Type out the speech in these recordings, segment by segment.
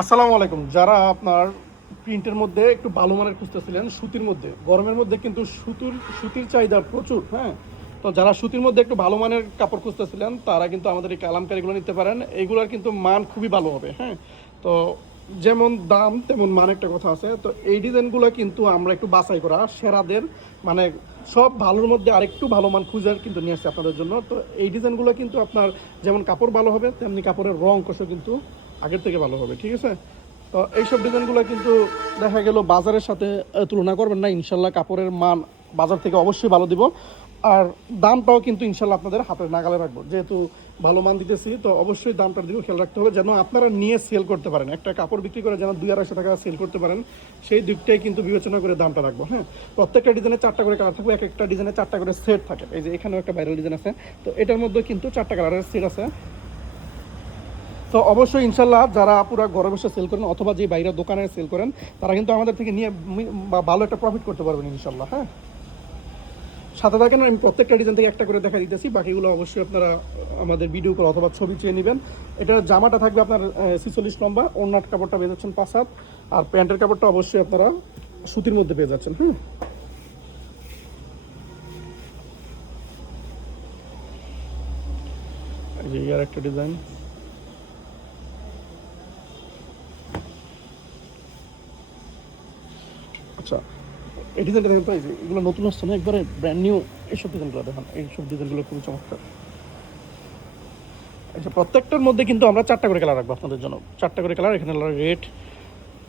আসসালামু আলাইকুম। যারা আপনার প্রিন্টের মধ্যে একটু ভালো মানের খুঁজতেছিলেন, সুতির মধ্যে, গরমের মধ্যে কিন্তু সুতির চাহিদা প্রচুর, হ্যাঁ। তো যারা সুতির মধ্যে একটু ভালো মানের কাপড় খুঁজতেছিলেন তারা কিন্তু আমাদের এই কালামকারীগুলো নিতে পারেন। এইগুলোর কিন্তু মান খুবই ভালো হবে, হ্যাঁ। তো যেমন দাম তেমন মান একটা কথা আছে। তো এই ডিজাইনগুলো কিন্তু আমরা একটু বাছাই করা সেরাদের, মানে সব ভালোর মধ্যে আরেকটু ভালো মান খুঁজে কিন্তু নিয়ে আসছে আপনাদের জন্য। তো এই ডিজাইনগুলো কিন্তু আপনার যেমন কাপড় ভালো হবে তেমনি কাপড়ের রং কষও কিন্তু আগের থেকে ভালো হবে, ঠিক আছে। তো এইসব ডিজাইনগুলো কিন্তু দেখা গেল বাজারের সাথে তুলনা করবেন না, ইনশাল্লাহ কাপড়ের মান বাজার থেকে অবশ্যই ভালো দিব। আর দামটাও কিন্তু ইনশাল্লাহ আপনাদের হাতের নাগালে রাখবো, যেহেতু ভালো মান দিতেছি তো অবশ্যই দামটার দিকেও খেয়াল রাখতে হবে, যেন আপনারা নিয়ে সেল করতে পারেন। একটা কাপড় বিক্রি করে যেন 200-250 টাকা সেল করতে পারেন, সেই দিকটাই কিন্তু বিবেচনা করে দামটা রাখবো, হ্যাঁ। প্রত্যেকটা ডিজাইনে 4টা করে কালার থাকবে, এক একটা ডিজাইনে 4টা করে সেট থাকে। এই যে এখানেও একটা ভাইরাল ডিজাইন আছে, তো এটার মধ্যে কিন্তু 4টা কালারের সেট আছে। তো অবশ্যই ইনশাল্লাহ যারা পুরো ঘরে বসে সেল করেন অথবা যে বাইরে দোকানে সেল করেন তারা কিন্তু আমাদের থেকে নিয়ে ভালো একটা প্রফিট করতে পারবেন ইনশাল্লাহ, হ্যাঁ। সাথে থাকেন, আমি প্রত্যেকটা ডিজাইন থেকে একটা করে দেখা দিতেছি, বাকিগুলো অবশ্যই আপনারা আমাদের ভিডিও করে অথবা ছবি চেয়ে নেবেন। এটা জামাটা থাকবে আপনার 46 লম্বা, ওড়নার কাপড়টা পেয়ে যাচ্ছেন 5 হাত, আর প্যান্টের কাপড়টা অবশ্যই আপনারা সুতির মধ্যে পেয়ে যাচ্ছেন, হুম। এই যে ইয়ার একটা ডিজাইন। আচ্ছা, এই ডিজাইনটা দেখেন তো, এই যে এগুলো নতুন আসছে না, একবারে ব্র্যান্ড নিউ। এইসব ডিজাইনগুলো দেখেন, এইসব ডিজাইনগুলো খুবই চমৎকার। আচ্ছা, প্রত্যেকটার মধ্যে কিন্তু আমরা 4টা করে কালার রাখবো আপনাদের জন্য। 4টা করে কালার, এখানে রেড,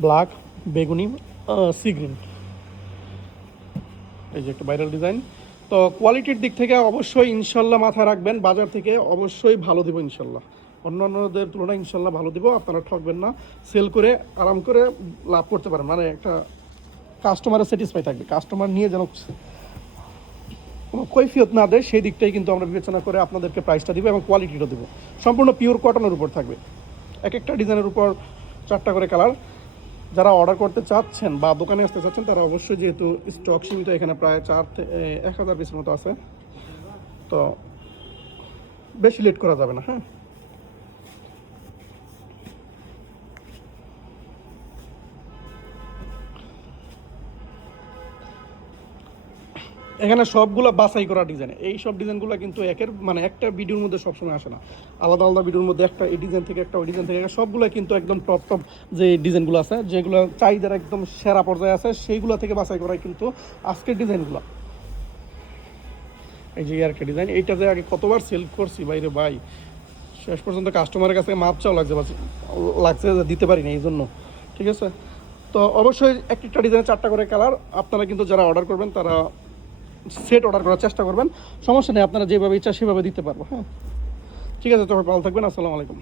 ব্ল্যাক, বেগুনি, সি গ্রিন। এই যে একটা ভাইরাল ডিজাইন। তো কোয়ালিটির দিক থেকে অবশ্যই ইনশাল্লাহ মাথায় রাখবেন, বাজার থেকে অবশ্যই ভালো দেবো ইনশাল্লাহ, অন্যান্যদের তুলনায় ইনশাল্লাহ ভালো দেবো। আপনারা ঠকবেন না, সেল করে আরাম করে লাভ করতে পারেন, মানে একটা কাস্টমারের স্যাটিসফাই থাকবে, কাস্টমার নিয়ে যেন কোনো কৈফিয়ত না দেয়, সেই দিকটাই কিন্তু আমরা বিবেচনা করে আপনাদেরকে প্রাইসটা দিব এবং কোয়ালিটিটা দেবো। সম্পূর্ণ পিওর কটনের উপর থাকবে, এক একটা ডিজাইনের উপর 4টা করে কালার। যারা অর্ডার করতে চাচ্ছেন বা দোকানে আসতে চাচ্ছেন তারা অবশ্যই, যেহেতু স্টক সীমিত, এখানে প্রায় 1000 পিসের মতো আছে, তো বেশি লেট করা যাবে না, হ্যাঁ। এখানে সবগুলো বাছাই করা ডিজাইন, এই সব ডিজাইনগুলো কিন্তু মানে একটা ভিডিওর মধ্যে সবসময় আসে না, আলাদা আলাদা ভিডিওর মধ্যে একটা এই ডিজাইন থেকে একটা ওই ডিজাইন থেকে সবগুলো কিন্তু একদম টপ টপ যে ডিজাইনগুলো আছে, যেগুলো চাহিদার একদম সেরা পর্যায়ে আছে, সেইগুলো থেকে বাছাই করাই কিন্তু আজকের ডিজাইনগুলো। এই যে আর একটা ডিজাইন, এইটাতে আগে কতবার সেল করছি বাইরে ভাই, শেষ পর্যন্ত কাস্টমারের কাছে মাপ চাও লাগছে দিতে পারি না এই জন্য, ঠিক আছে। তো অবশ্যই একটা ডিজাইনে 4টা করে কালার। আপনারা কিন্তু যারা অর্ডার করবেন তারা সেট অর্ডার করার চেষ্টা করবেন, সমস্যা নেই, আপনারা যেভাবে ইচ্ছা সেভাবে দিতে পারবো, হ্যাঁ। ঠিক আছে, তবে ভালো থাকবেন, আসসালামু আলাইকুম।